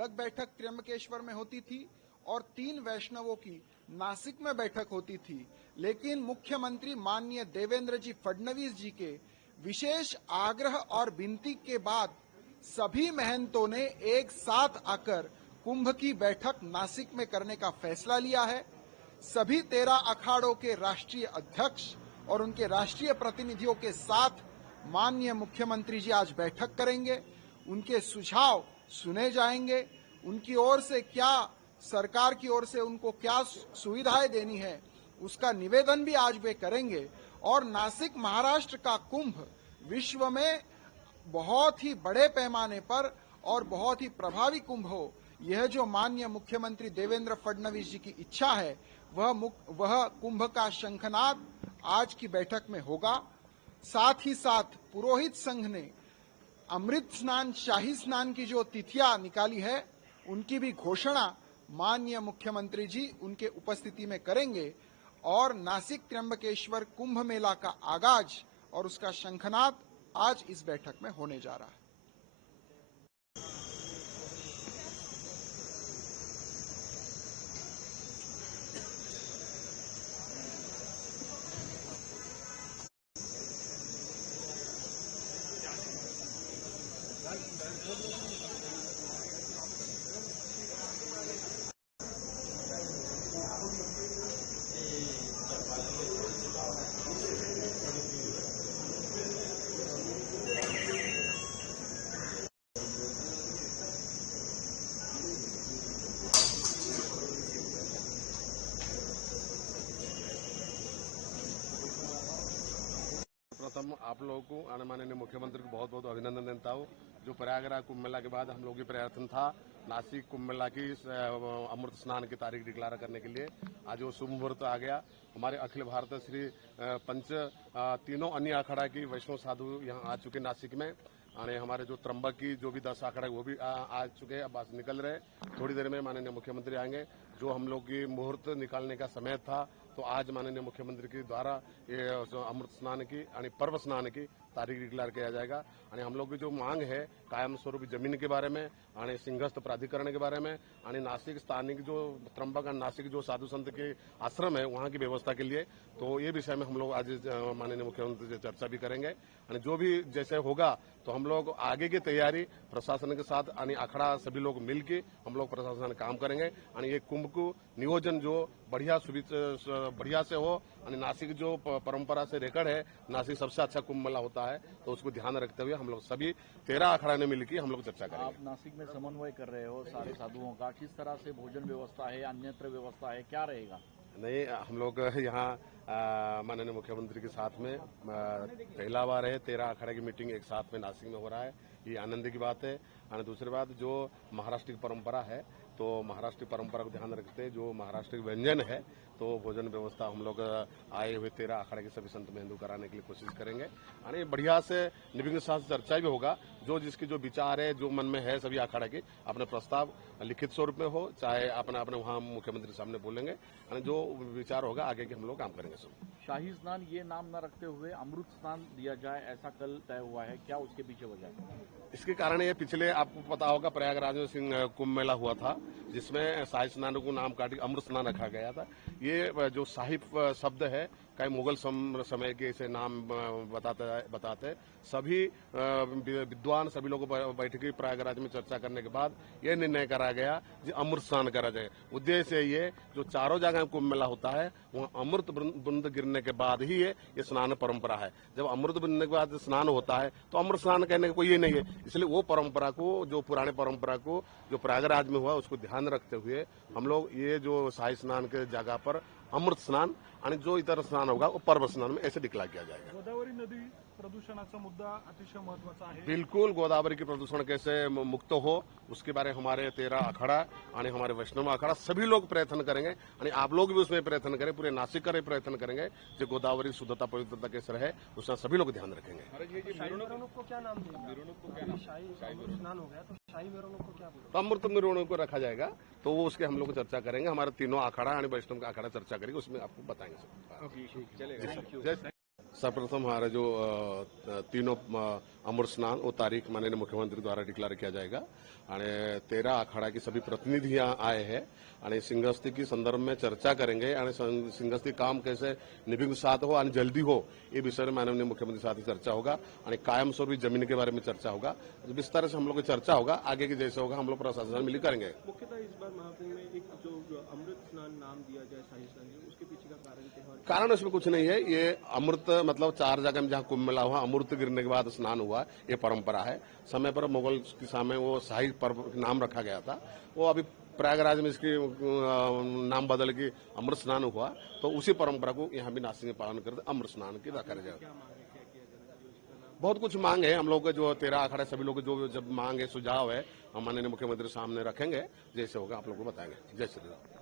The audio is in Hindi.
अलग बैठक त्र्यंबकेश्वर में होती थी और 3 वैष्णवों की नासिक में बैठक होती थी, लेकिन मुख्यमंत्री माननीय देवेंद्र जी फडणवीस जी के विशेष आग्रह और विनती के बाद सभी महंतों ने एक साथ आकर कुंभ की बैठक नासिक में करने का फैसला लिया है। सभी 13 अखाड़ों के राष्ट्रीय अध्यक्ष और उनके राष्ट्रीय प्रतिनिधियों के साथ माननीय मुख्यमंत्री जी आज बैठक करेंगे। उनके सुझाव सुने जाएंगे, उनकी ओर से क्या, सरकार की ओर से उनको क्या सुविधाएं देनी है उसका निवेदन भी आज वे करेंगे। और नासिक महाराष्ट्र का कुंभ विश्व में बहुत ही बड़े पैमाने पर और बहुत ही प्रभावी कुंभ हो, यह जो माननीय मुख्यमंत्री देवेंद्र फडणवीस जी की इच्छा है वह कुंभ का शंखनाद आज की बैठक में होगा। साथ ही साथ पुरोहित संघ ने अमृत स्नान, शाही स्नान की जो तिथियां निकाली है उनकी भी घोषणा माननीय मुख्यमंत्री जी उनके उपस्थिति में करेंगे और नासिक त्र्यंबकेश्वर कुंभ मेला का आगाज और उसका शंखनाद आज इस बैठक में होने जा रहा है। प्रथम आप लोगों को माननीय मुख्यमंत्री को बहुत बहुत अभिनंदन देता हूँ। जो प्रयागराज कुंभ मेला के बाद हम लोग की प्रयत्न था नासिक कुंभ मेला की अमृत स्नान की तारीख डिक्लेयर करने के लिए, आज वो शुभ मुहूर्त आ गया। हमारे अखिल भारत श्री पंच तीनों अन्य अखाड़ा की वैष्णव साधु यहाँ आ चुके नासिक में। हमारे जो त्र्यंबक की जो भी 10 अखाड़ा वो भी आ चुके हैं, अब बस निकल रहे। थोड़ी देर में माननीय मुख्यमंत्री आएंगे। जो हम लोग की मुहूर्त निकालने का समय था तो आज माननीय मुख्यमंत्री के द्वारा ये अमृत स्नान की पर्व स्नान की तारीख डिक्लेयर किया जाएगा। हम लोग की जो मांग है कायम स्वरूप जमीन के बारे में, सिंहस्थ प्राधिकरण के बारे में, नासिक स्थानिक जो त्र्यंबक और नासिक जो साधु संत के आश्रम है वहां की व्यवस्था के लिए, तो ये विषय में हम लोग आज माननीय मुख्यमंत्री से चर्चा भी करेंगे। जो भी जैसे होगा तो हम लोग आगे की तैयारी प्रशासन के साथ अखाड़ा सभी लोग मिलकर हम लोग प्रशासन काम करेंगे। ये कुंभ को नियोजन जो बढ़िया से हो। नासिक जो परंपरा से रेकर्ड है, नासिक सबसे अच्छा कुंभ मेला होता है, तो उसको ध्यान रखते हुए हम लोग सभी 13 अखाड़ा ने मिलकर हम लोग चर्चा करेंगे। आप नासिक में समन्वय कर रहे हो सारे साधुओं का, किस तरह से भोजन व्यवस्था है, अन्यत्र व्यवस्था है, क्या रहेगा? नहीं, हम लोग यहाँ माननीय मुख्यमंत्री के साथ में पहला बार है 13 अखाड़े की मीटिंग एक साथ में नासिक में हो रहा है, ये आनंद की बात है। दूसरी बात, जो महाराष्ट्र की परंपरा है तो महाराष्ट्र की परंपरा को ध्यान रखते जो महाराष्ट्र की व्यंजन है तो भोजन व्यवस्था हम लोग आए हुए 13 अखाड़े के सभी संत मेहंदू कराने के लिए कोशिश करेंगे। बढ़िया से निर्विघ्न साथ चर्चा भी होगा। जो जिसकी जो विचार है, जो मन में है, सभी अखाड़े के अपने प्रस्ताव लिखित स्वरूप में हो, चाहे अपने वहाँ मुख्यमंत्री सामने बोलेंगे। जो विचार होगा आगे के हम लोग काम करेंगे। सब शाही स्नान ये नाम न रखते हुए अमृत स्नान दिया जाए, ऐसा कल तय हुआ है, क्या उसके पीछे वजह है? इसके कारण ये पिछले आपको पता होगा प्रयागराज में कुंभ मेला हुआ था जिसमें शाही स्नान को नाम काट के अमृत स्नान रखा गया था। ये जो शाही शब्द है कई मुगल समय के इसे नाम बताते सभी विद्वान सभी लोगों बैठ के प्रयागराज में चर्चा करने के बाद ये निर्णय करा गया कि अमृत स्नान करा जाए। उद्देश्य ये जो चारों जगह कुंभ मेला होता है वहाँ अमृत बूंद गिरने के बाद ही ये स्नान परंपरा है। जब अमृत गिरने के बाद स्नान होता है तो अमृत स्नान कहने का कोई ये नहीं है। इसलिए वो परंपरा को, जो पुराने परंपरा को जो प्रयागराज में हुआ उसको ध्यान रखते हुए हम लोग ये जो शाही स्नान के जगह पर अमृत स्नान जो इतर स्नान होगा वो पर्व स्नान में ऐसे डिक्लेयर किया जाएगा। गोदावरी नदी प्रदूषणाचा मुद्दा अतिशय महत्वाचा आहे। बिल्कुल, गोदावरी की प्रदूषण कैसे मुक्त हो उसके बारे में हमारे 13 अखाड़ा हमारे वैष्णव अखाड़ा सभी लोग प्रयत्न करेंगे। आप लोग भी उसमें प्रयत्न करें, पूरे नासिक का प्रयत्न करेंगे जो गोदावरी शुद्धता पवित्रता कैसे रहे उसका सभी लोग ध्यान रखेंगे। मिरवणूक को क्या नाम देंगे? मिरवणूक को क्या? शाही स्नान हो गया तो शाही मिरवणूक को क्या बोलते? तो अमृत मिरवणूक को रखा जाएगा, तो वो उसके हम लोग चर्चा करेंगे। हमारे तीनों अखाड़ा वैष्णव का अखाड़ा चर्चा करेंगे, उसमें आपको बताएंगे। सर्वप्रथम हमारे जो तीनों अमृत स्नान वो तारीख माननीय मुख्यमंत्री द्वारा डिक्लेअर किया जाएगा आणि 13 आखाड़ा की सभी प्रतिनिधि यहाँ आए हैं आणि सिंहस्थी की संदर्भ में चर्चा करेंगे आणि सिंहस्थी काम कैसे निबिंग साथ हो और जल्दी हो ये विषय में माननीय मुख्यमंत्री साथ ही चर्चा होगा और कायम स्वरूपी जमीन के बारे में चर्चा होगा। विस्तार से हम लोग की चर्चा होगा, आगे की जैसे होगा हम लोग प्रशासन मिल करेंगे। मुख्यतः इस बार महाकुंभ में एक जो अमृत स्नान नाम दिया जाए शाही स्नान, उसके पीछे का कारण इसमें कुछ नहीं है। ये अमृत मतलब 4 जगह में जहाँ कुंभ मेला हुआ अमृत गिरने के बाद स्नान हुआ, ये परंपरा है। समय पर मुगल के समय वो शाही पर्व नाम रखा गया था, वो अभी प्रयागराज में इसकी नाम बदल के अमृत स्नान हुआ, तो उसी परंपरा को यहाँ भी नासिक में पालन करते अमृत स्नान की रखा जाए। बहुत कुछ मांग है हम लोग के, जो 13 अखाड़े सभी लोग जो जब मांग है सुझाव है हम माननीय मुख्यमंत्री सामने रखेंगे, जैसे होगा आप लोग को बताएंगे। जय श्री राम।